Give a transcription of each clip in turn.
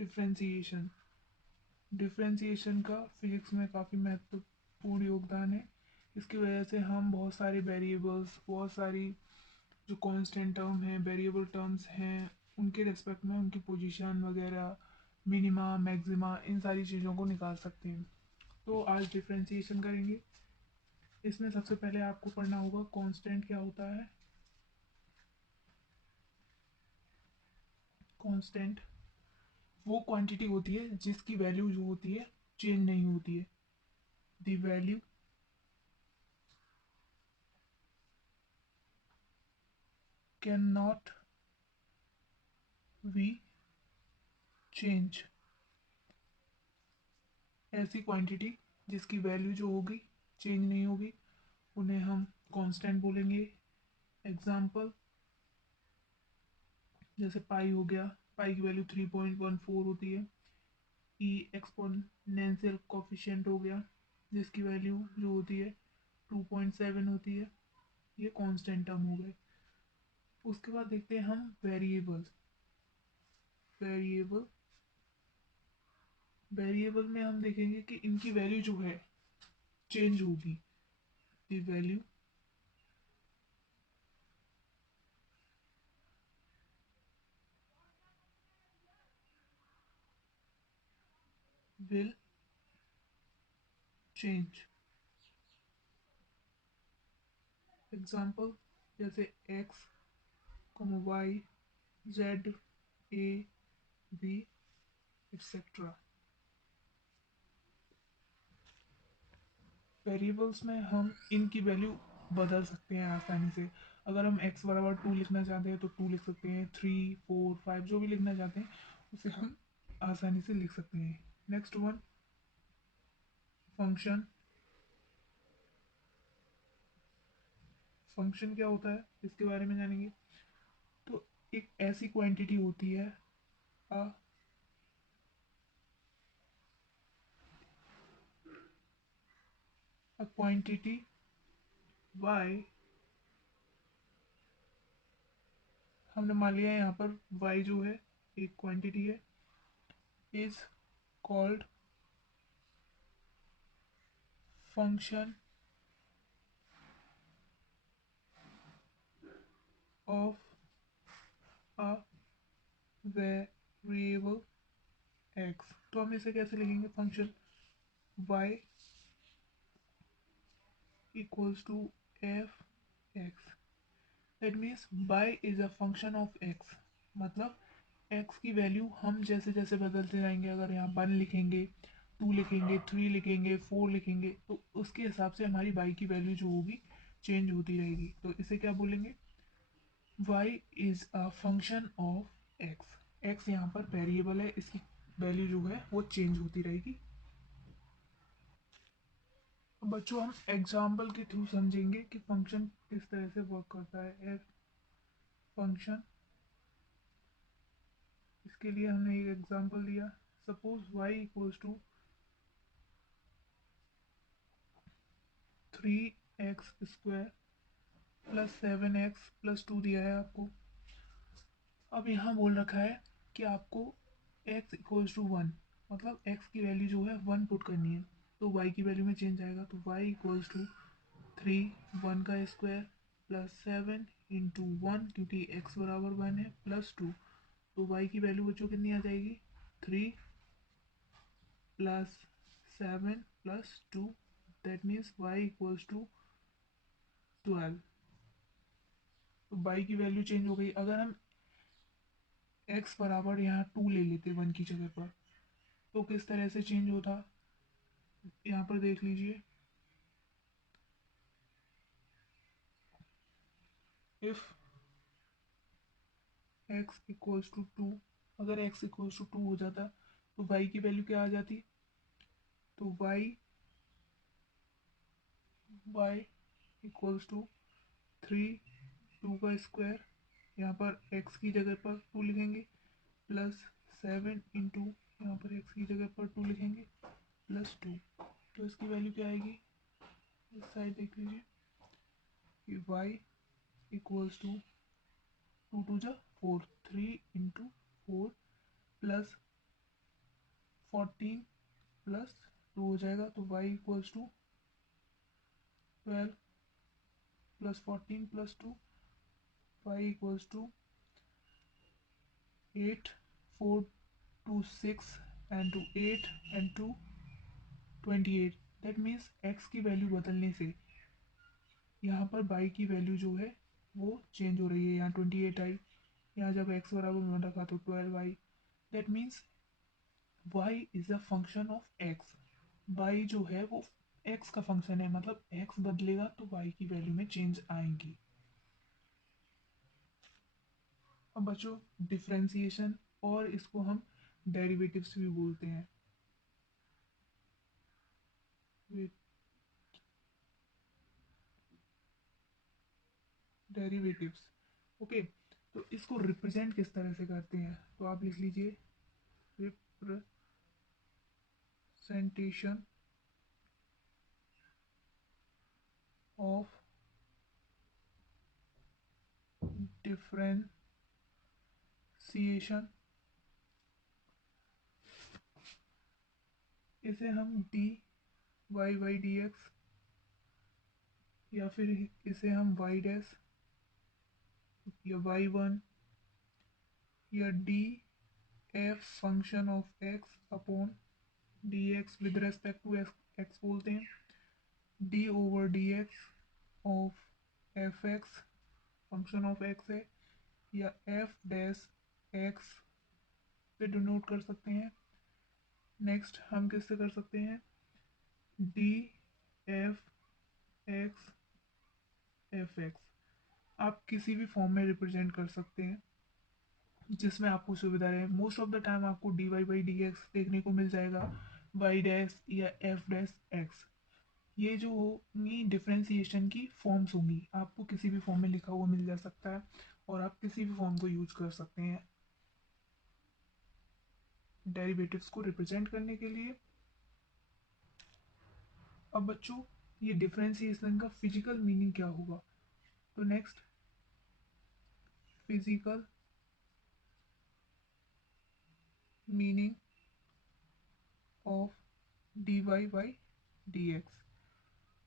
Differentiation. Differentiation का physics में काफ़ी महत्वपूर्ण योगदान है। इसकी वजह से हम बहुत सारे वेरिएबल्स, बहुत सारी जो कांस्टेंट टर्म हैं, वेरिएबल टर्म्स हैं, उनके रिस्पेक्ट में उनकी पोजीशन वगैरह, मिनिमा, मैक्सिमा, इन सारी चीज़ों को निकाल सकते हैं। तो आज डिफ्रेंसिएशन करेंगे। इसमें सबसे पहले आपको पढ़ना होगा कांस्टेंट क्या होता है। कांस्टेंट वो क्वांटिटी होती है जिसकी वैल्यू जो होती है चेंज नहीं होती है। The value can not be change. ऐसी क्वांटिटी जिसकी वैल्यू जो होगी चेंज नहीं होगी उन्हें हम कांस्टेंट बोलेंगे। एग्जाम्पल जैसे पाई हो गया, पाई की वैल्यू 3.14 होती है। ई एक्सपोनेंशियल कोफिशिएंट हो गया जिसकी वैल्यू जो होती है 2.7 होती है। ये कांस्टेंट टर्म हो गए। उसके बाद देखते हैं हम वेरिएबल्स। वेरिएबल वेरिएबल में हम देखेंगे कि इनकी वैल्यू जो है चेंज होगी। The value will change. Example जैसे एक्स, वाई, जेड, ए, बी, एक्सेट्रा। वेरिएबल्स में हम इनकी वैल्यू बदल सकते हैं आसानी से। अगर हम x बराबर 2 लिखना चाहते हैं तो 2 लिख सकते हैं, 3, 4, 5 जो भी लिखना चाहते हैं उसे हम आसानी से लिख सकते हैं। Next one function. फंक्शन क्या होता है इसके बारे में जानेंगे। तो एक ऐसी क्वांटिटी होती है अ क्वांटिटी y, हमने मान लिया यहाँ पर y जो है एक क्वांटिटी है, is called function of a variable x। तो हम इसे कैसे लिखेंगे, function y equals to f(x). That means y is a function of x। मतलब x की वैल्यू हम जैसे जैसे बदलते जाएंगे, अगर यहाँ 1 लिखेंगे, 2 लिखेंगे, 3 लिखेंगे, 4 लिखेंगे, तो उसके हिसाब से हमारी y की वैल्यू जो होगी चेंज होती रहेगी। तो इसे क्या बोलेंगे, y is a function of x। x यहाँ पर वेरिएबल है, इसकी वैल्यू जो है वो चेंज होती रहेगी। बच्चों हम एग्जाम्पल के थ्रू समझेंगे कि फंक्शन किस तरह से वर्क करता है। एफ फंक्शन, इसके लिए हमने एक एग्जाम्पल दिया। Suppose y equals to 3x² plus 7x+2 दिया है आपको। अब यहाँ बोल रखा है कि आपको x इक्वल्स टू 1, मतलब x की वैल्यू जो है 1 पुट करनी है तो y की वैल्यू में चेंज आएगा। तो y इक्वल्स टू 3, 1 का स्क्वायर प्लस 7 इंटू 1 क्योंकि x बराबर 1 है प्लस 2। तो y की वैल्यू बच्चों कितनी आ जाएगी, 3 plus 7 plus 2। That means y equals to 12। तो y की वैल्यू चेंज हो गई। अगर हम x बराबर यहाँ 2 ले लेते 1 की जगह पर तो किस तरह से चेंज होता, यहाँ पर देख लीजिए। इफ x इक्वल्स टू 2, अगर x इक्वल्स टू 2 हो जाता तो y की वैल्यू क्या आ जाती, तो y इक्वल्स टू 3, 2 का स्क्वायर, यहाँ पर x की जगह पर 2 लिखेंगे प्लस 7 इंटू यहाँ पर x की जगह पर 2 लिखेंगे प्लस 2। तो इसकी वैल्यू क्या आएगी, इस साइड देख लीजिए कि y इक्वल्स टू 2 2 जा 4, 3 into 4 plus equals to 12 plus 14 plus 2, y equals to 8, 4 2 6 and 2 8 and 2 28। That means x की वैल्यू बदलने से यहाँ पर y की वैल्यू जो है वो चेंज हो रही है। यहाँ 28 आई, यहाँ जब x बराबर में रखा तो 12 आई। That means y is a function of x। y जो है वो x का फंक्शन है, मतलब x बदलेगा तो y की वैल्यू में चेंज आएंगी। अब बच्चों डिफरेंशिएशन, और इसको हम डेरिवेटिव्स भी बोलते हैं। Derivatives, okay. तो इसको रिप्रेजेंट किस तरह से करते हैं, तो आप लिख लीजिए रिप्रेजेंटेशन ऑफ डिफरेंशिएशन, इसे हम D Y by D x, या फिर इसे हम वाई डैश या वाई वन या D F function of X upon D x with respect to X बोलते हैं। D over D X of F X function of X है, या एफ डैश एक्स से डिनोट कर सकते हैं। नेक्स्ट हम किससे कर सकते हैं, D F X F X. आप किसी भी फॉर्म में रिप्रेजेंट कर सकते हैं जिसमें आपको सुविधा रहे। मोस्ट ऑफ द टाइम आपको D Y by D X देखने को मिल जाएगा, वाई डैश या एफ डैश एक्स। ये जो होंगी डिफरेंशिएशन की फॉर्म्स होंगी, आपको किसी भी फॉर्म में लिखा हुआ मिल जा सकता है और आप किसी भी फॉर्म को यूज कर सकते हैं डेरिवेटिव्स को रिप्रेजेंट करने के लिए। अब बच्चों ये डिफरेंशिएशन का फिजिकल मीनिंग क्या होगा, तो next physical meaning of D Y by D x,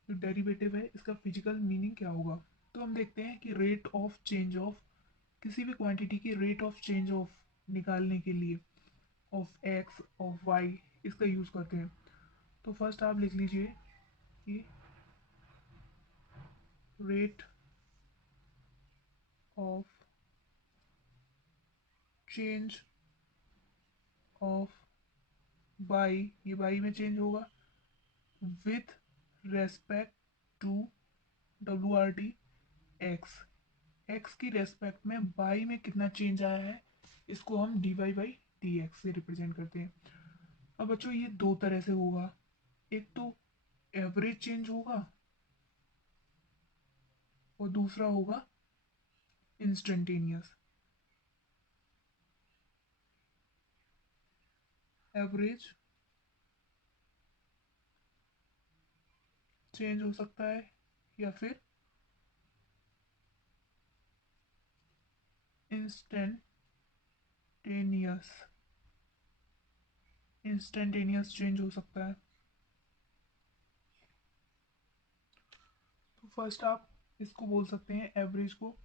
जो डेरिवेटिव है इसका फिजिकल मीनिंग क्या होगा। तो हम देखते हैं कि रेट ऑफ चेंज ऑफ किसी भी क्वांटिटी की रेट ऑफ चेंज ऑफ निकालने के लिए ऑफ एक्स ऑफ वाई इसका यूज़ करते हैं। तो फर्स्ट आप लिख लीजिए कि rate of change of Y, ये वाई में चेंज होगा with respect to W R T X. X की रेस्पेक्ट में वाई में कितना चेंज आया है इसको हम D Y by D X से रिप्रेजेंट करते हैं। अब बच्चों ये दो तरह से होगा, एक तो एवरेज चेंज होगा और दूसरा होगा इंस्टेंटेनियस। एवरेज चेंज हो सकता है या फिर इंस्टेंटेनियस, इंस्टेंटेनियस चेंज हो सकता है। तो फर्स्ट आप इसको बोल सकते हैं, एवरेज को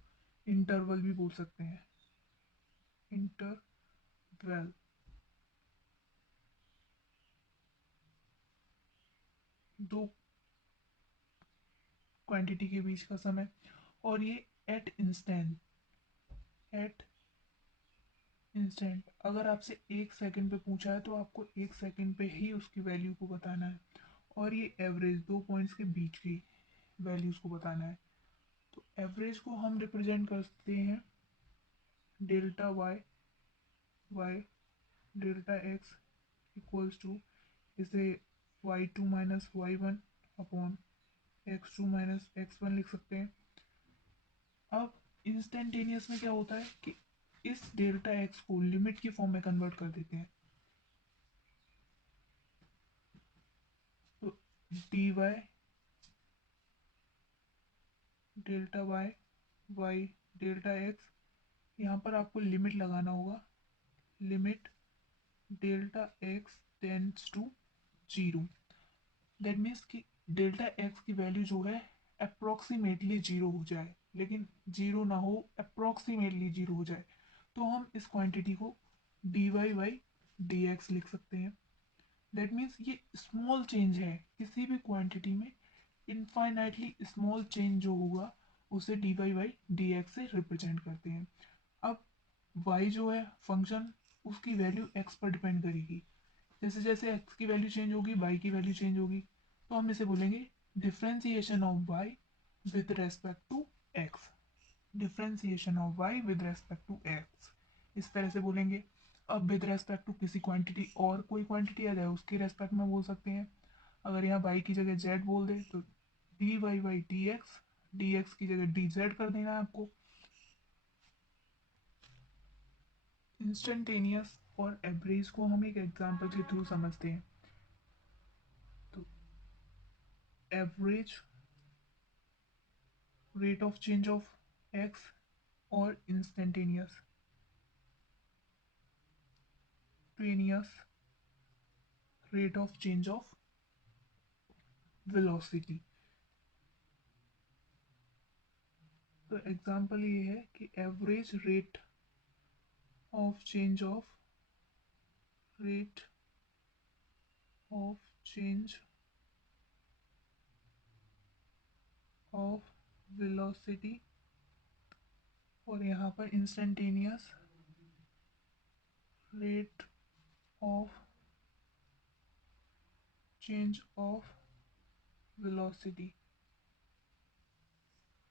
इंटरवल भी बोल सकते हैं, इंटरवल। दो क्वांटिटी के बीच का समय, और ये एट इंस्टेंट, एट इंस्टेंट। अगर आपसे एक सेकंड पे पूछा है तो आपको एक सेकंड पे ही उसकी वैल्यू को बताना है, और ये एवरेज दो पॉइंट्स के बीच की वैल्यूज को बताना है। तो एवरेज को हम रिप्रेजेंट करते हैं delta Y Y delta x equals to, इसे y two minus y one upon x two minus x one लिख सकते हैं। अब इंस्टेंटेनियस में क्या होता है कि इस डेल्टा एक्स को लिमिट की फॉर्म में कन्वर्ट कर देते हैं। तो D Y delta Y Y delta X, यहाँ पर आपको लिमिट लगाना होगा, limit delta X tends to zero. That means कि डेल्टा एक्स की वैल्यू जो है अप्रोक्सीमेटली जीरो हो जाए, लेकिन जीरो ना हो, अप्रोक्सीमेटली जीरो हो जाए, तो हम इस क्वांटिटी को D Y by D x लिख सकते हैं। दैट मीन्स ये स्मॉल चेंज है, किसी भी क्वांटिटी में इनफाइनाइटली स्मॉल चेंज जो होगा उसे D Y by D X से रिप्रेजेंट करते हैं। अब y जो है फंक्शन, उसकी वैल्यू x पर डिपेंड करेगी। जैसे जैसे x की वैल्यू चेंज होगी y की वैल्यू चेंज होगी, तो हम इसे बोलेंगे differentiation of y with respect to x। Differentiation of y with respect to x, इस तरह से बोलेंगे। अब विद रेस्पेक्ट टू किसी क्वांटिटी, और कोई क्वांटिटी आ जाए उसके रेस्पेक्ट में बोल सकते हैं। अगर यहाँ y की जगह z बोल दे तो D Y by D x, D x की जगह डी जेड कर देना है आपको। इंस्टेंटेनियस और एवरेज को हम एक एग्जांपल के थ्रू समझते हैं। तो average rate of change of x और इंस्टेंटेनियस टेनियस rate of change of velocity. तो एग्जांपल ये है कि average rate of change of rate of change of velocity, और यहाँ पर instantaneous rate of change of velocity.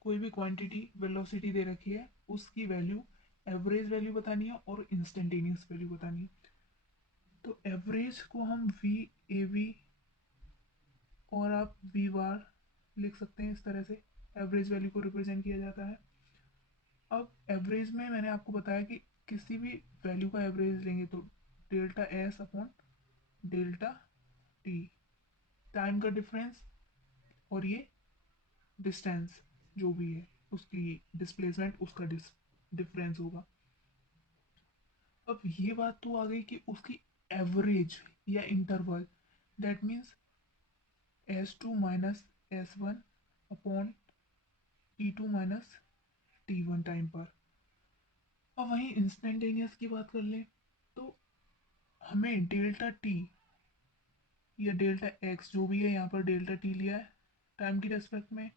कोई भी क्वांटिटी वेलोसिटी दे रखी है, उसकी वैल्यू एवरेज वैल्यू बतानी है और इंस्टेंटेनियस वैल्यू बतानी है। तो एवरेज को हम वी ए वी और आप वी बार लिख सकते हैं। इस तरह से एवरेज वैल्यू को रिप्रेजेंट किया जाता है। अब एवरेज में मैंने आपको बताया कि किसी भी वैल्यू का एवरेज लेंगे तो delta S upon delta T, time का डिफरेंस और ये डिस्टेंस जो भी है उसकी डिस्प्लेसमेंट, उसका डिफरेंस होगा। अब ये बात तो आ गई कि उसकी एवरेज या interval, that means S two minus S one upon T two minus T one time पर। अब वहीं इंस्टेंटेनियस की बात कर लें तो हमें डेल्टा टी या डेल्टा एक्स जो भी है, यहाँ पर डेल्टा टी लिया है टाइम की रेस्पेक्ट में,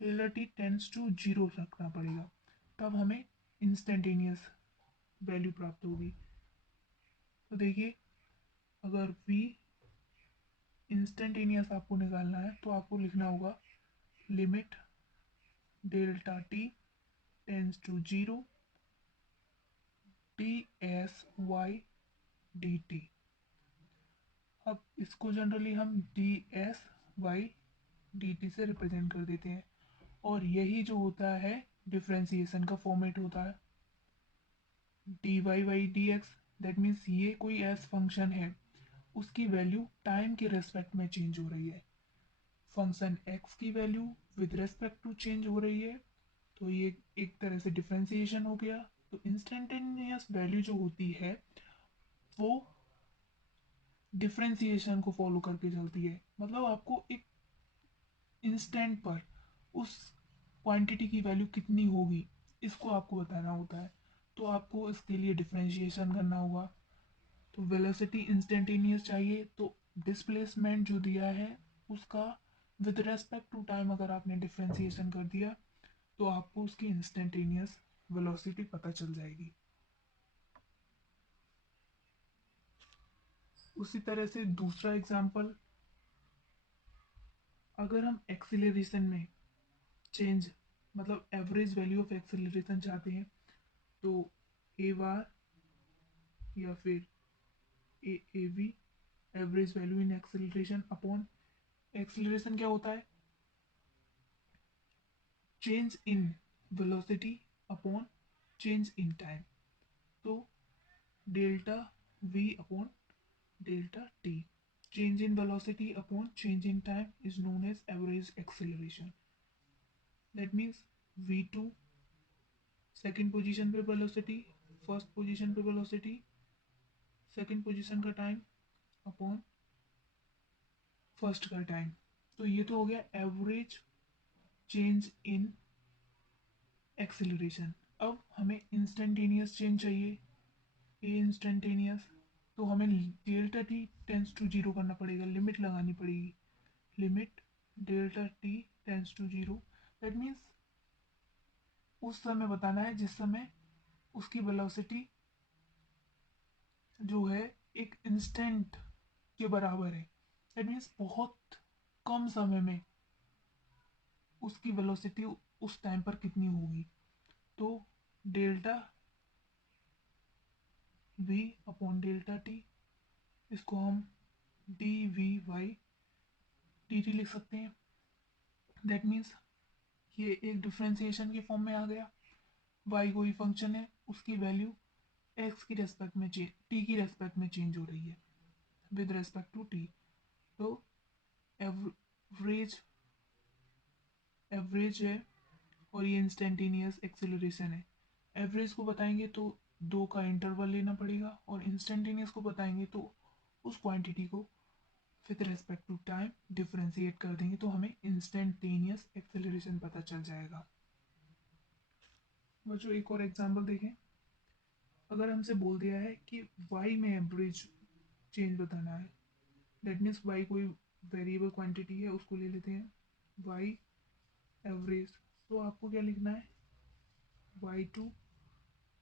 delta T tends to zero रखना पड़ेगा, तब हमें इंस्टेंटेनियस वैल्यू प्राप्त होगी। तो देखिए, अगर v इंस्टेंटेनियस आपको निकालना है तो आपको लिखना होगा limit delta T tends to zero D S Y D T. अब इसको जनरली हम D S Y D T से रिप्रेजेंट कर देते हैं, और यही जो होता है डिफ्रेंसिएशन का फॉर्मेट होता है D Y by D X. That means ये कोई एस फंक्शन है, उसकी वैल्यू टाइम के रेस्पेक्ट में चेंज हो रही है। फंक्शन एक्स की value with respect to change हो रही है, तो ये एक तरह से डिफ्रेंसिएशन हो गया। तो इंस्टेंटेनियस वैल्यू जो होती है वो डिफ्रेंसिएशन को फॉलो करके चलती है। मतलब आपको एक इंस्टेंट पर उस क्वांटिटी की वैल्यू कितनी होगी इसको आपको बताना होता है, तो आपको इसके लिए डिफ्रेंशिएशन करना होगा। तो वेलोसिटी इंस्टेंटेनियस चाहिए तो डिस्प्लेसमेंट जो दिया है उसका विद रेस्पेक्ट टू टाइम अगर आपने डिफ्रेंशिएशन कर दिया तो आपको उसकी इंस्टेंटेनियस वेलोसिटी पता चल जाएगी। उसी तरह से दूसरा एग्जांपल, अगर हम एक्सीलरेशन में चेंज, मतलब एवरेज वैल्यू ऑफ एक्सीलरेशन चाहते हैं, तो ए बार या फिर a a v average value in acceleration upon acceleration क्या होता है, change in velocity upon change in time. तो delta we upon delta t, change in velocity upon change in time is known as average acceleration. That means v2 second position पे velocity, first position पे velocity, second position का time upon first का time. तो ये तो हो गया average change in acceleration. अब हमें इंस्टेंटेनियस चेंज चाहिए, ए इंस्टेंटेनियस। तो हमें delta T tends to zero करना पड़ेगा, लिमिट लगानी पड़ेगी, limit delta T tends to zero. That means उस समय बताना है जिस समय उसकी वेलोसिटी जो है एक इंस्टेंट के बराबर है। दैट मीन्स बहुत कम समय में उसकी वेलोसिटी उस टाइम पर कितनी होगी। तो delta we upon delta T, इसको हम D we Y D T लिख सकते हैं। दैट मीन्स ये एक डिफ्रेंसिएशन के फॉर्म में आ गया। वाई कोई फंक्शन है, उसकी वैल्यू एक्स की रेस्पेक्ट में टी की रेस्पेक्ट में चेंज हो रही है विद रेस्पेक्ट टू टी। तो एवरेज एवरेज है और ये इंस्टेंटेनियस एक्सेलरेशन है। एवरेज को बताएंगे तो दो का इंटरवल लेना पड़ेगा, और इंस्टेंटेनियस को बताएंगे तो उस क्वांटिटी को with respect to time differentiate कर देंगे तो हमें इंस्टेंटेनियस एक्सेलरेशन पता चल जाएगा। बच्चों एक और एग्जांपल देखें। अगर हमसे बोल दिया है कि y में एवरेज चेंज बताना है, दैट मीन्स y कोई वेरिएबल क्वांटिटी है, उसको ले लेते हैं y एवरेज। तो आपको क्या लिखना है, y2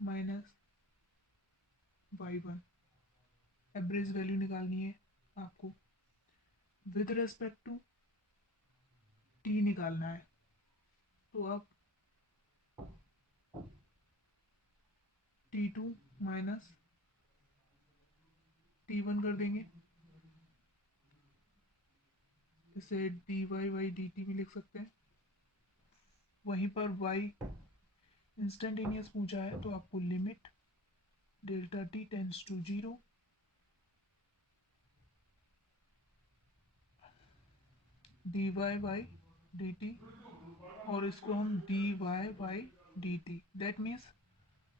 minus y1 average value निकालनी है आपको, विद रेस्पेक्ट टू t निकालना है। तो आप t2 माइनस t1 कर देंगे, इसे dy बाई dt भी लिख सकते हैं। वहीं पर y इंस्टेंटेनियस पूछा है तो आपको limit delta T tends to zero D Y by D T, और इसको हम D Y by D T. That means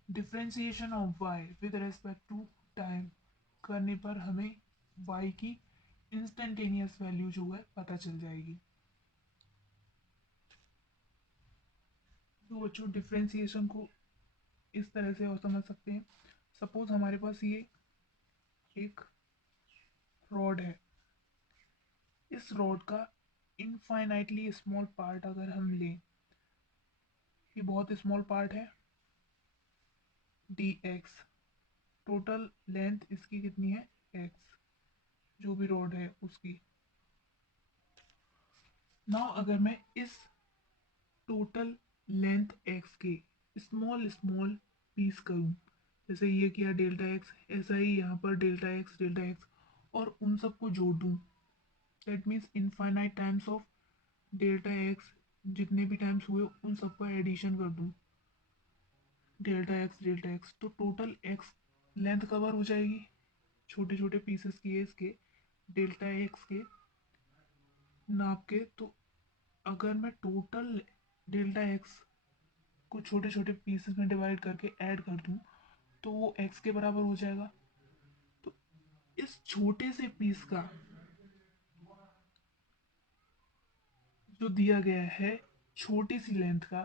differentiation of y with respect to time करने पर हमें y की इंस्टेंटेनियस वैल्यू जो है पता चल जाएगी। तो बच्चों डिफ्रेंसिएशन को इस तरह से और समझ सकते हैं। सपोज हमारे पास ये एक रॉड है, इस रॉड का इनफाइनाइटली स्मॉल पार्ट अगर हम लें, ये बहुत स्मॉल पार्ट है डी एक्स, टोटल लेंथ इसकी कितनी है एक्स, जो भी रॉड है उसकी। नाउ अगर मैं इस टोटल लेंथ एक्स के स्मॉल स्मॉल पीस करूं, जैसे ये किया डेल्टा एक्स, ऐसा ही यहाँ पर डेल्टा एक्स और उन सबको जोड़ दूं, that means infinite times of delta x, जितने भी टाइम्स हुए उन सबका एडिशन कर दूं डेल्टा एक्स, तो टोटल एक्स लेंथ कवर हो जाएगी छोटे छोटे पीसेस किए इसके डेल्टा एक्स के नाप के। तो अगर मैं टोटल डेल्टा एक्स को छोटे छोटे पीसेस में डिवाइड करके ऐड कर दूं तो वो एक्स के बराबर हो जाएगा। तो इस छोटे से पीस का जो दिया गया है छोटी सी लेंथ का,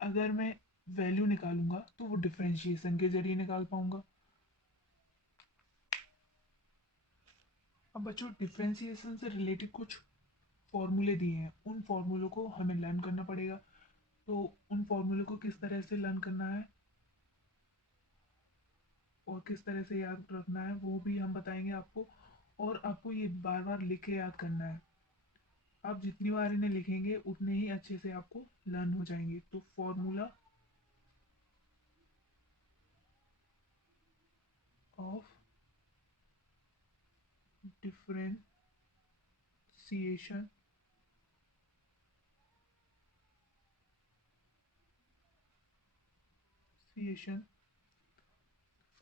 अगर मैं वैल्यू निकालूंगा तो वो डिफरेंशिएशन के जरिए निकाल पाऊंगा। अब बच्चों डिफरेंशिएशन से रिलेटेड कुछ फॉर्मूले दिए हैं, उन फॉर्मूलों को हमें लर्न करना पड़ेगा। तो उन फॉर्मूले को किस तरह से लर्न करना है और किस तरह से याद रखना है वो भी हम बताएंगे आपको, और आपको ये बार बार लिख के याद करना है। आप जितनी बार इन्हें लिखेंगे उतने ही अच्छे से आपको लर्न हो जाएंगे। तो फॉर्मूला ऑफ डिफरेंशिएशन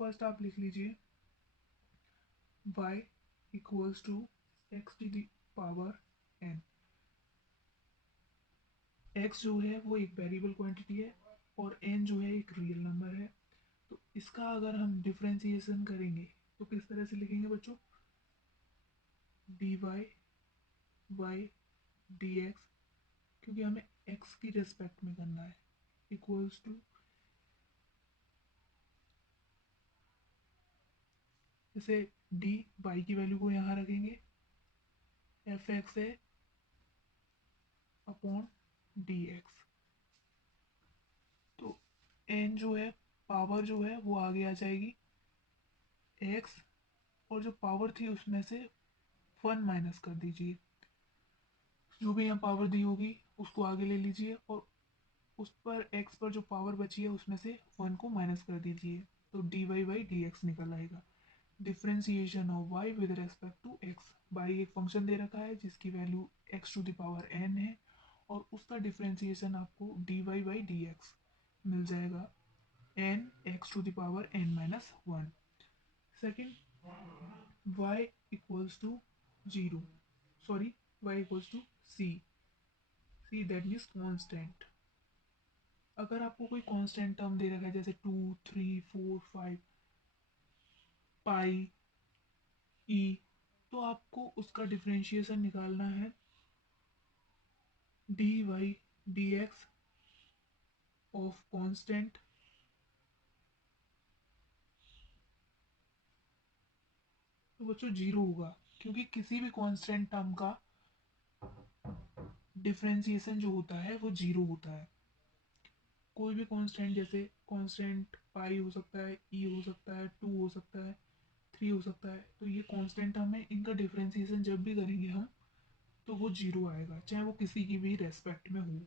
फर्स्ट आप लिख लीजिए y equals to X to the power n। x जो है वो एक वेरिएबल क्वांटिटी है और n जो है एक रियल नंबर है। तो इसका अगर हम डिफरेंशिएशन करेंगे तो किस तरह से लिखेंगे बच्चों, dy वाई डी एक्स, क्योंकि हमें एक्स की रिस्पेक्ट में करना है, इक्वल्स टू जैसे डी वाई की वैल्यू को यहाँ रखेंगे, एफ एक्स है अपॉन डी एक्स, तो एन जो है पावर जो है वो आगे आ जाएगी एक्स, और जो पावर थी उसमें से 1 माइनस कर दीजिए, जो भी यहाँ पावर दी होगी उसको आगे ले लीजिए, और उस पर एक्स पर जो पावर बची है उसमें से 1 को माइनस कर दीजिए, तो D Y by D X निकल आएगा। Differentiation of y with respect to x, by एक फंक्शन दे रखा है जिसकी वैल्यू x to the power n है, और उसका डिफ्रेंसिएशन आपको dy बाई डी एक्स मिल जाएगा n x to the power n minus 1। Second, y equals to 0, sorry y equals to c that means constant. अगर आपको कोई कॉन्स्टेंट टर्म दे रखा है जैसे 2 3 4 5 पाई ई, तो आपको उसका डिफ्रेंशिएशन निकालना है D Y D X of constant, तो बच्चों जीरो होगा, क्योंकि किसी भी कॉन्स्टेंट टर्म का डिफ्रेंशिएशन जो होता है वो जीरो होता है। कोई भी कांस्टेंट, जैसे कांस्टेंट पाई हो सकता है, ई हो सकता है, 2 हो सकता है, 3 हो सकता है, तो ये कांस्टेंट हमें इनका डिफ्रेंशिएशन जब भी करेंगे हम तो वो जीरो आएगा, चाहे वो किसी की भी रेस्पेक्ट में हो,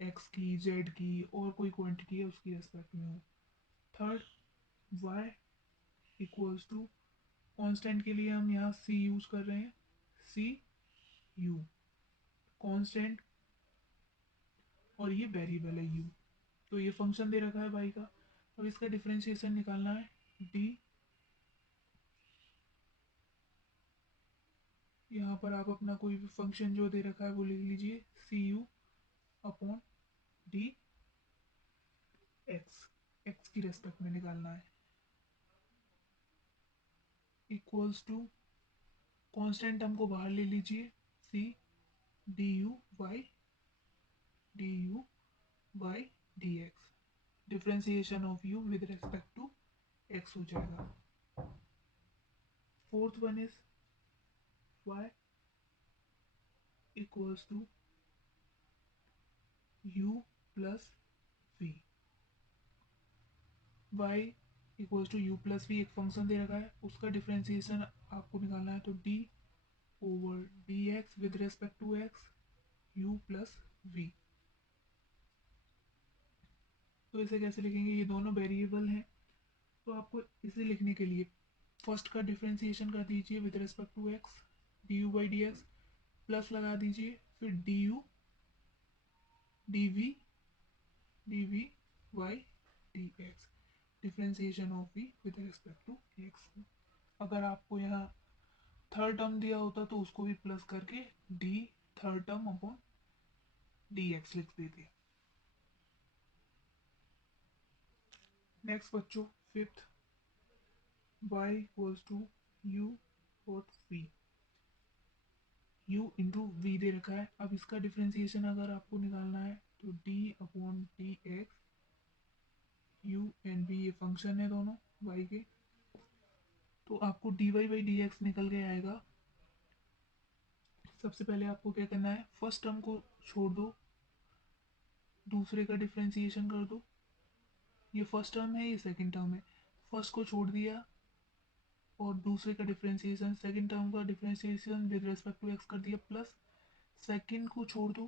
एक्स की, जेड की, और कोई क्वांटिटी है उसकी रेस्पेक्ट में हो। Third, Y equals to, constant के लिए हम यहाँ सी यूज कर रहे हैं, सी यू कांस्टेंट, और ये वेरिएबल है यू, तो ये फंक्शन दे रखा है बाई का। अब इसका डिफरेंशिएशन निकालना है डी, यहाँ पर आप अपना कोई भी फंक्शन जो दे रखा है वो लिख लीजिए, c u upon D x, x की रेस्पेक्ट में निकालना है, इक्वल्स टू कॉन्स्टेंट टर्म को बाहर ले लीजिए, c d u by D x, differentiation of u with respect to x हो जाएगा। Fourth one is y equals to u plus v, y equals to u plus v एक function दे रखा है, उसका डिफ्रेंसिएशन आपको निकालना है, तो d over D x with respect to x u plus v. तो इसे कैसे लिखेंगे, ये दोनों वेरिएबल हैं, तो आपको इसे लिखने के लिए फर्स्ट का डिफ्रेंसिएशन कर दीजिए with respect to x, d u by D x, plus लगा दीजिए, फिर d u d we Y D x, differentiation of v with respect to x. अगर आपको यहाँ थर्ड टर्म दिया होता तो उसको भी प्लस करके d third term upon D x लिख देते। नेक्स्ट बच्चों, fifth, y equals to u और v, u इंटू वी दे रखा है। अब इसका डिफ्रेंसिएशन अगर आपको निकालना है तो d upon D x, u and v ये फंक्शन है दोनों y के, तो आपको dy बाई डी एक्स निकल के आएगा। सबसे पहले आपको क्या करना है, फर्स्ट टर्म को छोड़ दो, दूसरे का डिफ्रेंसिएशन कर दो, ये फर्स्ट टर्म है, ये सेकंड टर्म है, फर्स्ट को छोड़ दिया और दूसरे का डिफरेंशिएशन, सेकंड टर्म का differentiation with respect to x कर दिया, प्लस सेकंड को छोड़ दो,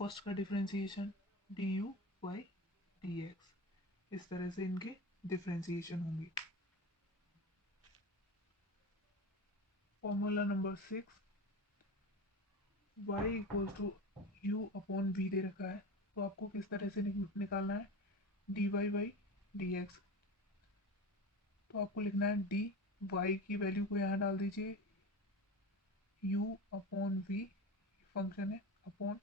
फर्स्ट का differentiation d u by D x, इस तरह से इनके डिफरेंशिएशन होंगे। Formula number 6, y equals to u upon v दे रखा है, तो आपको किस तरह से निकालना है, D Y by D x, तो आपको लिखना है डी वाई की वैल्यू को यहाँ डाल दीजिए, u अपॉन वी फंक्शन है, अपॉन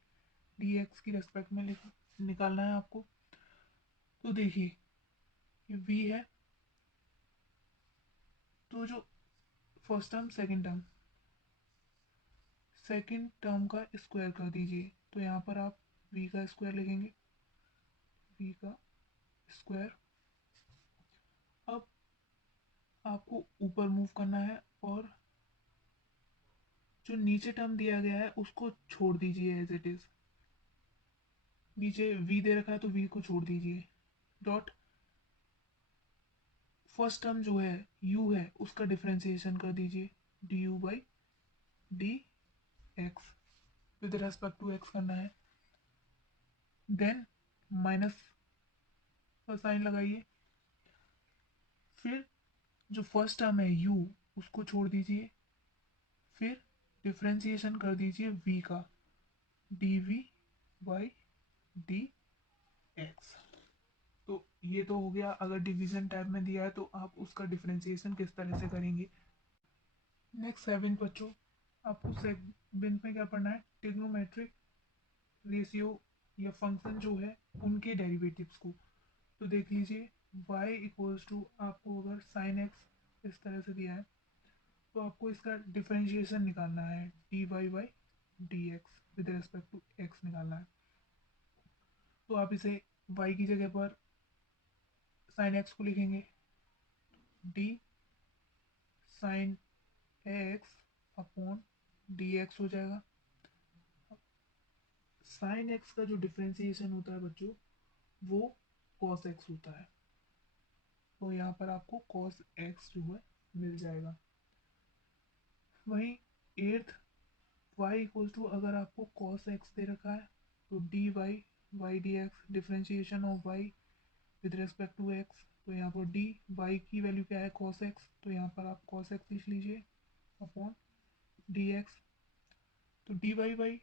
डी एक्स की रेस्पेक्ट में निकालना है आपको। तो देखिए ये v है, तो जो first term second term, second term का स्क्वायर कर दीजिए। तो यहाँ पर आप v का स्क्वायर लिखेंगे, v का स्क्वायर। अब आपको ऊपर मूव करना है और जो नीचे टर्म दिया गया है उसको छोड़ दीजिए एज इट इज़। नीचे v दे रखा है तो v को छोड़ दीजिए। डॉट फर्स्ट टर्म जो है u है उसका डिफ्रेंसिएशन कर दीजिए, du by D x with respect to x करना है। देन माइनस का साइन लगाइए। फिर जो फर्स्ट टर्म है u उसको छोड़ दीजिए। फिर डिफ्रेंसिएशन कर दीजिए v का, dv बाई डी एक्स। तो ये तो हो गया। अगर डिवीजन टाइप में दिया है तो आप उसका डिफ्रेंसिएशन किस तरह से करेंगे। नेक्स्ट सेवेंथ बच्चों, आपको सेवेंथ में क्या पढ़ना है, ट्रिग्नोमेट्रिक रेशियो या फंक्शन जो है उनके डेरिवेटिव्स को। तो देख लीजिए y इक्वल्स टू, आपको अगर साइन एक्स इस तरह से दिया है तो आपको इसका डिफरेंशिएशन निकालना है, D Y by D x with respect to x निकालना है। तो आप इसे y की जगह पर साइन एक्स को लिखेंगे, D sine x upon D x हो जाएगा। साइन एक्स का जो डिफरेंशिएशन होता है बच्चों वो कॉस एक्स होता है। तो यहाँ पर आपको कॉस एक्स जो है मिल जाएगा। वहीं एट्थ, वाई इक्वल टू, अगर आपको कॉस एक्स दे रखा है तो D y y D x, differentiation of y with respect to x. तो यहाँ पर डी वाई की वैल्यू क्या है, कॉस एक्स, तो यहाँ पर आप कॉस एक्स लिख लीजिए अपॉन डी एक्स। तो D Y by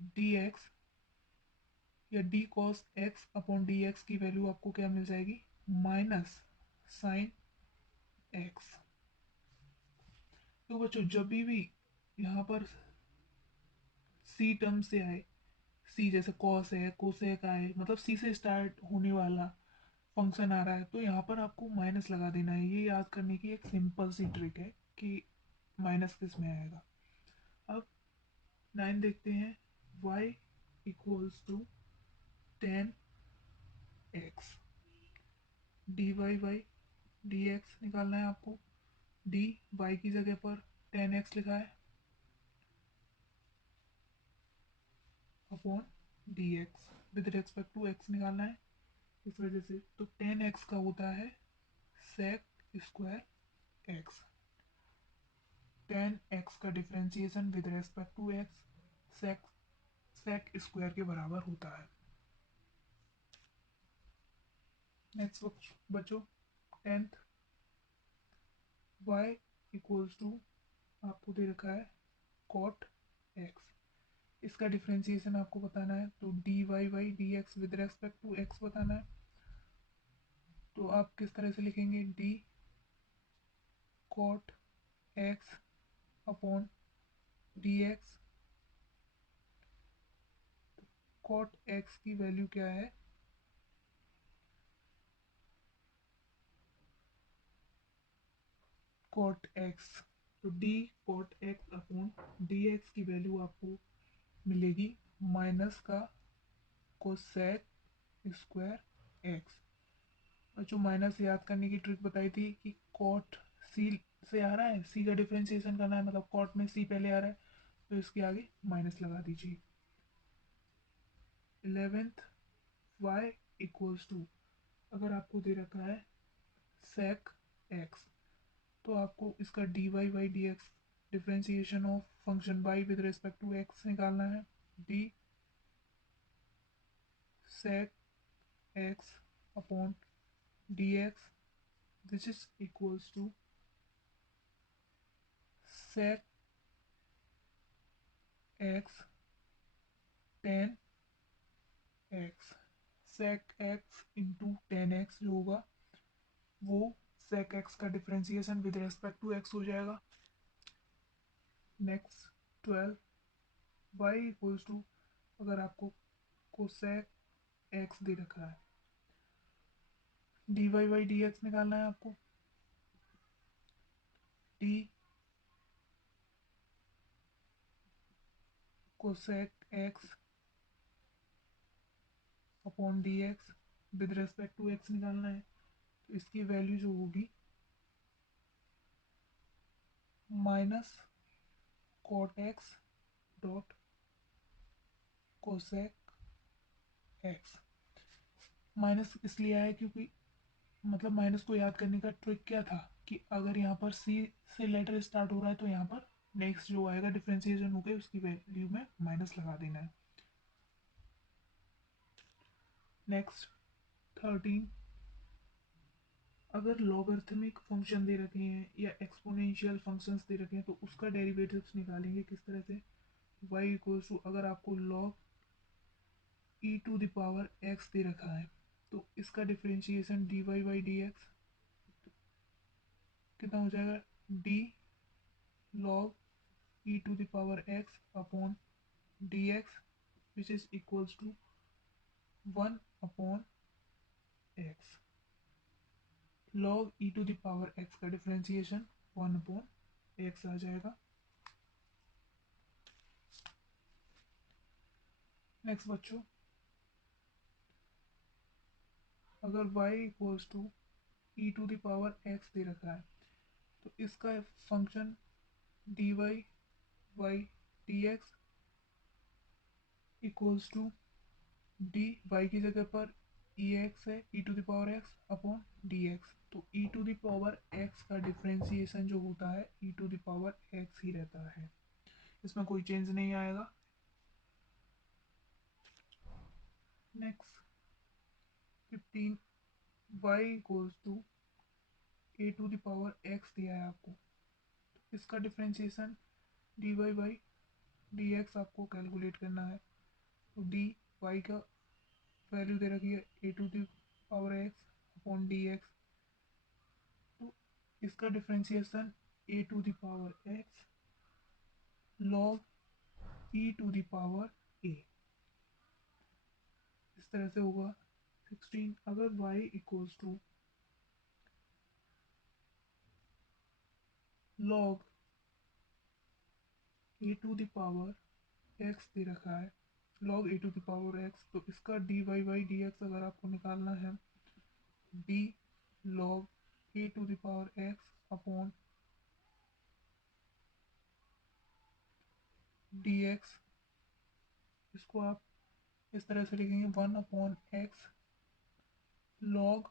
D x या d cos x upon D x की वैल्यू आपको क्या मिल जाएगी, माइनस साइन एक्स। तो बच्चों जब भी यहाँ पर सी टर्म से आए, सी जैसे कॉस है, कोसेक आए, मतलब सी से स्टार्ट होने वाला फंक्शन आ रहा है तो यहाँ पर आपको माइनस लगा देना है। ये याद करने की एक सिंपल सी ट्रिक है कि माइनस किस में आएगा। अब 9 देखते हैं, y equals to tan x, d Y by D x निकालना है आपको। डी वाई की जगह पर टेन एक्स लिखा है upon D x with respect to x निकालना है। इस वजह से तो टेन एक्स का होता है sec square x. Tan x का differentiation with respect to x sec square के बराबर होता है। नेक्स्ट बच्चों टेंथ, y इक्वल्स टू, आपको दे रखा है कॉट एक्स। इसका डिफ्रेंसिएशन आपको बताना है तो D Y by D x with respect to x बताना है। तो आप किस तरह से लिखेंगे, d cot x upon D x. Cot x की वैल्यू क्या है, कॉट एक्स। तो d cot x upon D x की वैल्यू आपको मिलेगी माइनस का कोसेक स्क्वायर एक्स। और जो माइनस याद करने की ट्रिक बताई थी कि कॉट सी से आ रहा है, सी का डिफ्रेंसिएशन करना है, मतलब कॉट में सी पहले आ रहा है तो इसके आगे माइनस लगा दीजिए। 11th, y इक्वल्स टू, अगर आपको दे रखा है सेक एक्स तो आपको इसका d Y by D x, differentiation of function y with respect to x निकालना है। D sec x upon D x which is equals to sec x tan x. Sec x into tan x जो होगा वो sec x का differentiation with respect to x हो जाएगा। Next 12, Y equals to, अगर आपको कोसेक एक्स दे रखा है, D Y by D x निकालना है आपको। D cosec x upon D x with respect to x निकालना है। तो इसकी वैल्यू जो होगी minus cot x dot cosec x. Minus इसलिए आया क्योंकि मतलब माइनस को याद करने का ट्रिक क्या था कि अगर यहाँ पर सी से लेटर स्टार्ट हो रहा है तो यहाँ पर नेक्स्ट जो आएगा डिफ्रेंसिएशन हो गया उसकी वैल्यू में माइनस लगा देना है। नेक्स्ट 13, अगर लॉगरिथमिक फंक्शन दे रखे हैं या एक्सपोनेंशियल फंक्शंस दे रखे हैं तो उसका डेरिवेटिव्स निकालेंगे किस तरह से। y इक्वल्स टू, अगर आपको log e to the power x दे रखा है तो इसका differentiation dy by D x कितना हो जाएगा, d log e to the power x upon D x which is equals to 1 upon x। log e to the power x का differentiation 1 upon x आ जाएगा। नेक्स्ट बच्चों, अगर y equals to e to the power x दे रखा है तो इसका function dy by D x equals to d y की जगह पर ई एक्स है, e to the power x upon D x. तो e to the power x का डिफ्रेंसिएशन जो होता है e to the power x ही रहता है, इसमें कोई चेंज नहीं आएगा। Next 15, y equals to a to the power x दिया है आपको, तो इसका differentiation d Y by D x आपको कैलकुलेट करना है। तो डी वाई का वैल्यू दे रखी है a to the power x upon D x, तो इसका differentiation a to the power x log e to the power a इस तरह से होगा। 16, अगर y equals to log a to the power x दे रखा है, log a to the power x, तो इसका d Y by D x अगर आपको निकालना है, d log a to the power x upon D x, इसको आप इस तरह से लिखेंगे 1 upon x log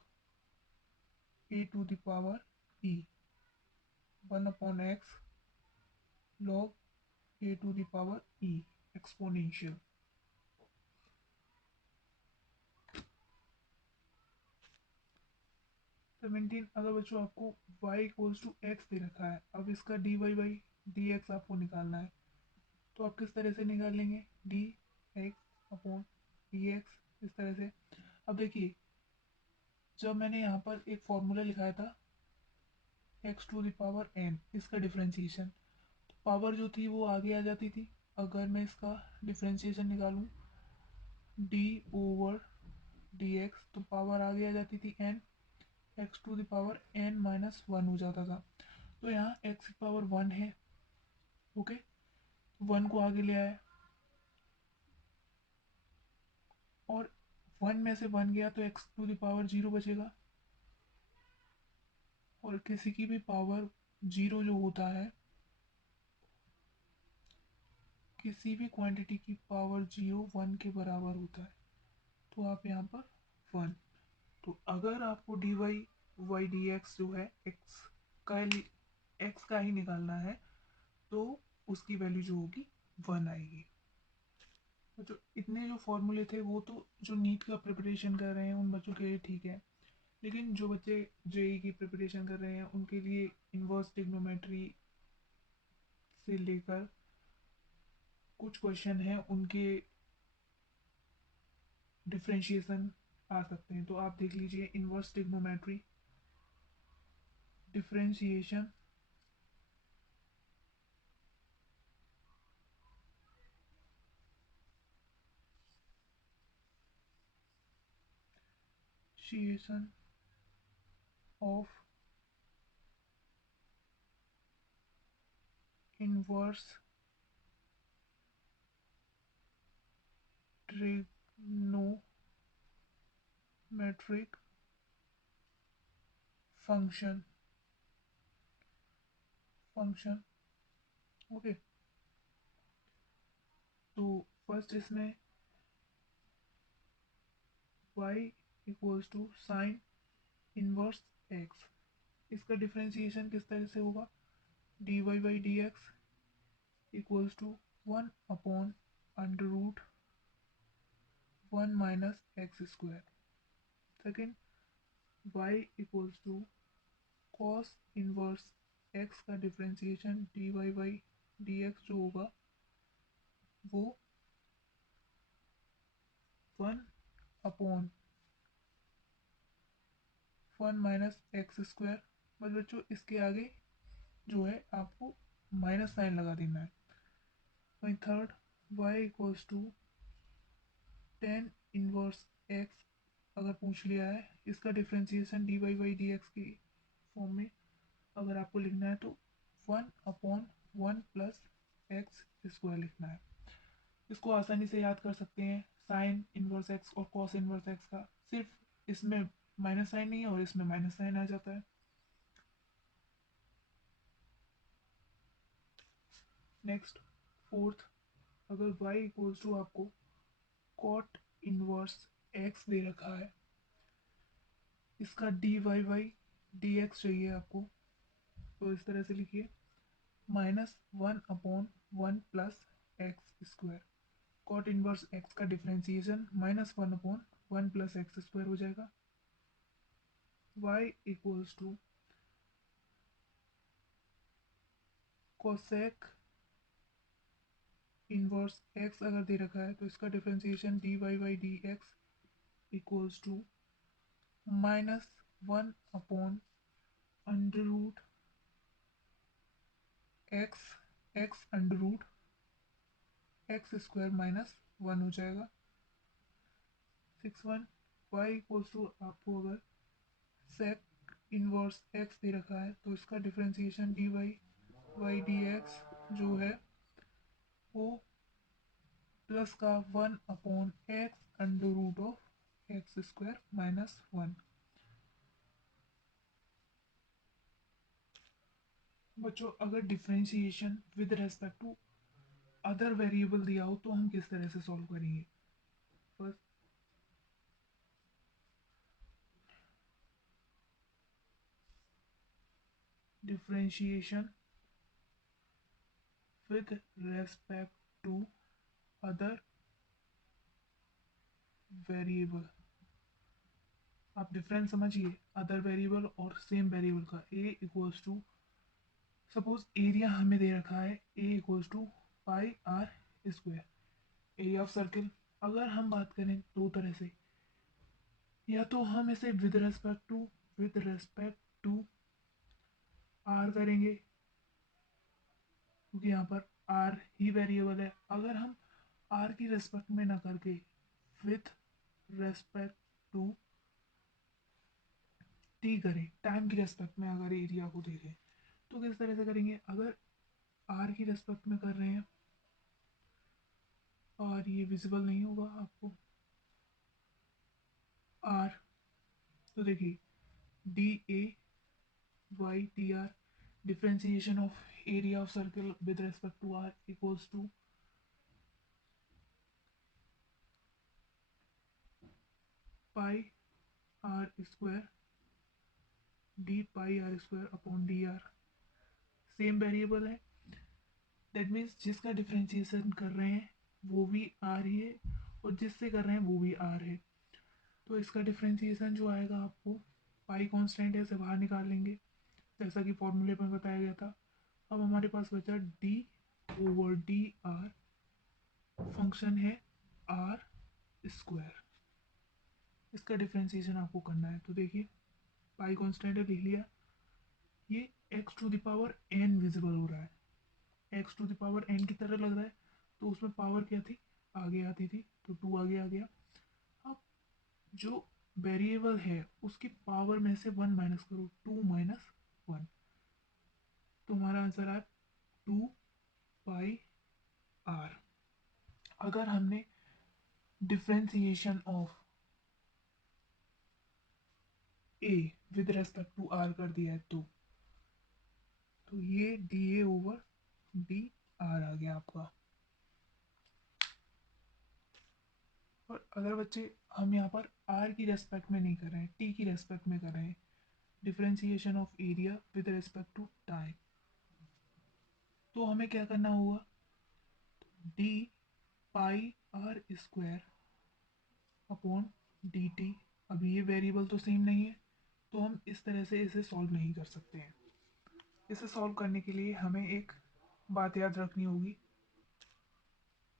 a to the power e, 1 upon x log a to the power e exponential. 17, अगर बच्चों आपको y इक्वल्स टू एक्स दे रखा है, अब इसका d Y by D x आपको निकालना है, तो आप किस तरह से निकाल लेंगे, D x upon D x इस तरह से। अब देखिए, जब मैंने यहाँ पर एक फॉर्मूला लिखाया था x to the power n, इसका डिफ्रेंशिएशन, तो पावर जो थी वो आगे आ जाती थी। अगर मैं इसका डिफ्रेंशिएशन निकालूँ डी ओवर डी एक्स, तो पावर आगे आ जाती थी n, x to the power n minus one हो जाता था। तो यहाँ एक्स की पावर वन है, ओके, वन को आगे ले आया और वन में से वन गया तो x to the power zero बचेगा, और किसी की भी पावर जीरो जो होता है, किसी भी क्वांटिटी की पावर जीरो वन के बराबर होता है, तो आप यहाँ पर वन। तो अगर आपको D y y D x जो है एक्स का ही निकालना है तो उसकी वैल्यू जो होगी वन आएगी। तो जो इतने जो फॉर्मूले थे वो तो जो नीट का प्रिपरेशन कर रहे हैं उन बच्चों के लिए ठीक है, लेकिन जो बच्चे जेई की प्रिपरेशन कर रहे हैं उनके लिए इन्वर्स ट्रिग्नोमेट्री से लेकर कुछ क्वेश्चन हैं उनके डिफ्रेंशिएशन आ सकते हैं। तो आप देख लीजिए, inverse trigonometry differentiation of inverse trigonometric function okay. तो फर्स्ट इसमें y equals to sine inverse x, इसका डिफ्रेंसिएशन किस तरह से होगा, dy by D x equals to 1/√1 minus x square. Second, y equals to cos inverse x का differentiation dy by D x जो होगा वो 1/1 माइनस एक्स स्क्वायर। बस बच्चों इसके आगे जो है आपको माइनस साइन लगा देना है। वहीं third, y equals to tan inverse x अगर पूछ लिया है, इसका differentiation d Y by D x की फॉर्म में अगर आपको लिखना है तो 1/1 प्लस एक्स स्क्वायर लिखना है। इसको आसानी से याद कर सकते हैं, साइन इनवर्स एक्स और कॉस इनवर्स एक्स का, सिर्फ इसमें माइनस साइन नहीं है और इसमें माइनस साइन आ जाता है। नेक्स्ट फोर्थ, अगर y इक्वल्स टू आपको कॉट इनवर्स x दे रखा है, इसका d Y by D x चाहिए आपको, तो इस तरह से लिखिए -1/1 plus x square. Cot inverse x का डिफ्रेंसिएशन -1/1 प्लस एक्स स्क्वायर हो जाएगा। y equals to cosec inverse x अगर दे रखा है तो इसका differentiation d Y by D x equals to -1/√x x √x square minus 1 हो जाएगा। 6 y इक्वल्स टू आपको अगर सेक इनवर्स x दे रखा है तो इसका differentiation d Y by D x जो है वो प्लस का 1/x स्क्वायर माइनस 1। बच्चों अगर differentiation with respect to other variable दिया हो तो हम किस तरह से सॉल्व करेंगे। First, differentiation with respect to other variable, आप डिफरेंस समझिए अदर वेरिएबल और सेम वेरिएबल का। a equals to, suppose area हमें दे रखा है a equals to pi r square, area of circle. अगर हम बात करें दो तरह से, या तो हम इसे विद रेस्पेक्ट टू आर करेंगे क्योंकि यहाँ पर आर ही वेरिएबल है। अगर हम आर की रेस्पेक्ट में ना करके विथ रेस्पेक्ट टू टी करें, टाइम की रेस्पेक्ट में अगर एरिया को देखें तो किस तरह से करेंगे। अगर आर की रेस्पेक्ट में कर रहे हैं और ये विजिबल नहीं होगा आपको आर, तो देखिए d a y t r, differentiation of area of circle with respect to r equals to pi r square d pi r square upon d r. Same variable है, दैट मीन्स जिसका differentiation कर रहे हैं वो भी are ही है और जिससे कर रहे हैं वो भी आर है। तो इसका डिफ्रेंसिएशन जो आएगा आपको, पाई कांस्टेंट है, इसे बाहर निकाल लेंगे जैसा कि फॉर्मूले में बताया गया था। अब हमारे पास बचा D over d are, function है आर स्क्वायर, इसका डिफ्रेंसिएशन आपको करना है। तो देखिए पाई कांस्टेंट है, लिख लिया, ये x to the power n visible हो रहा है, x to the power n की तरह लग रहा है, तो उसमें पावर क्या थी, आगे आती थी, तो 2 आगे आ गया। अब जो वेरिएबल है उसकी पावर में से 1 माइनस करो, 2 माइनस 1, तो हमारा आंसर आया 2 पाई आर। अगर हमने differentiation of a with respect to r कर दिया है तो ये d a over d r आ गया आपका। और अगर बच्चे हम यहाँ पर आर की रेस्पेक्ट में नहीं कर रहे हैं, टी की रेस्पेक्ट में कर रहे हैं, differentiation of area with respect to time, तो हमें क्या करना होगा, d pi r square upon d t. अभी ये वेरिएबल तो सेम नहीं है, तो हम इस तरह से इसे सॉल्व नहीं कर सकते हैं। इसे सॉल्व करने के लिए हमें एक बात याद रखनी होगी।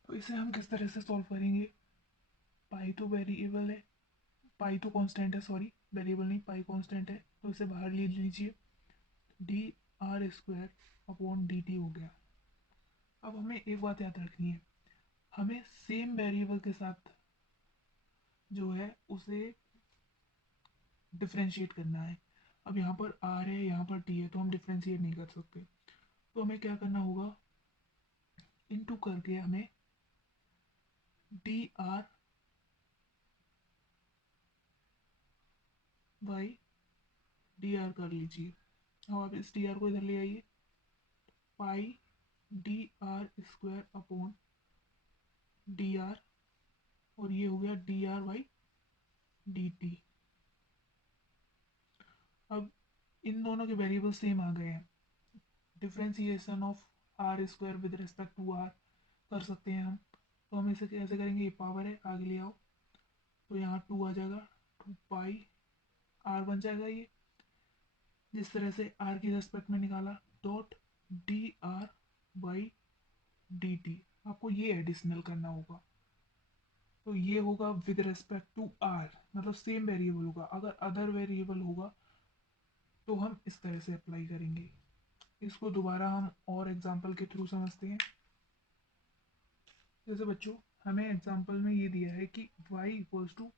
तो इसे हम किस तरह से सॉल्व करेंगे, पाई तो वेरिएबल है, पाई तो कांस्टेंट है, सॉरी वेरिएबल नहीं, पाई कांस्टेंट है, तो इसे बाहर ले लीजिए, D r square upon d T हो गया। अब हमें एक बात याद रखनी है, हमें सेम वेरिएबल के साथ जो है उसे डिफ्रेंशिएट करना है। अब यहाँ पर आर है, यहाँ पर टी है, तो हम डिफ्रेंशिएट नहीं कर सकते, तो हमें क्या करना होगा, इनटू करके हमें D r by D R कर लीजिए। अब आप इस डी आर को इधर ले आइए, pi d r square upon d r, और ये हो गया d r by D T. अब इन दोनों के वेरिएबल सेम आ गए हैं, differentiation of r square with respect to r कर सकते हैं हम। तो हम इसे कैसे करेंगे, ये पावर है आगे ले आओ, तो यहाँ टू आ जाएगा, टू पाई आर बन जाएगा ये, जिस तरह से आर की रेस्पेक्ट में निकाला, dot D r by D T. आपको ये एडिशनल करना होगा, तो ये होगा विद रेस्पेक्ट टू आर, मतलब सेम वेरिएबल होगा। अगर अदर वेरिएबल होगा तो हम इस तरह से अप्लाई करेंगे। इसको दोबारा हम और एग्जांपल के थ्रू समझते हैं। जैसे बच्चों हमें एग्जांपल में ये दिया है कि y equals to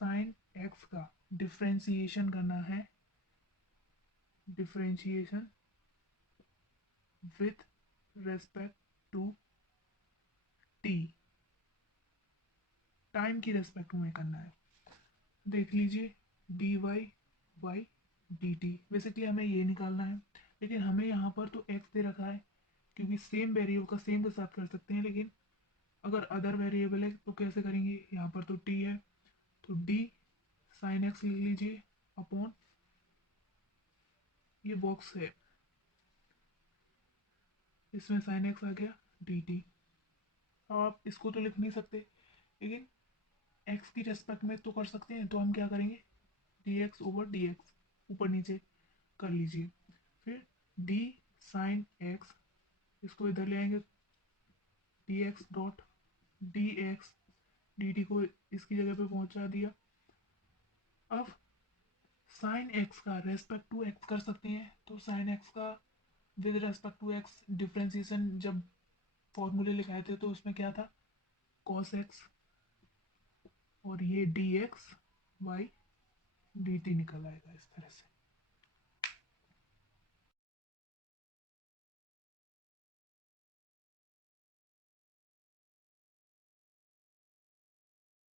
sine x का डिफ्रेंसिएशन करना है, differentiation with respect to t, time की रेस्पेक्ट में करना है। देख लीजिए d Y by D t, basically हमें ये निकालना है, लेकिन हमें यहाँ पर तो एक्स दे रखा है, क्योंकि सेम वेरिएबल का सेम के साथ कर सकते हैं, लेकिन अगर अदर वेरिएबल है तो कैसे करेंगे, यहाँ पर तो टी है, तो डी साइन एक्स लिख लीजिए अपॉन, ये बॉक्स है इसमें साइन एक्स आ गया डी टी। अब आप इसको तो लिख नहीं सकते, लेकिन एक्स की रेस्पेक्ट में तो कर सकते हैं, तो हम क्या करेंगे, D x over D x ऊपर नीचे कर लीजिए, फिर डी साइन एक्स, इसको इधर ले आएंगे, d x dot d x d t को इसकी जगह पे पहुंचा दिया। अब साइन एक्स का रेस्पेक्ट टू एक्स कर सकते हैं, तो साइन एक्स का with respect to x differentiation जब फॉर्मूले लिखाए थे तो उसमें क्या था, कॉस एक्स, और ये D x by D T निकल आएगा इस तरह से।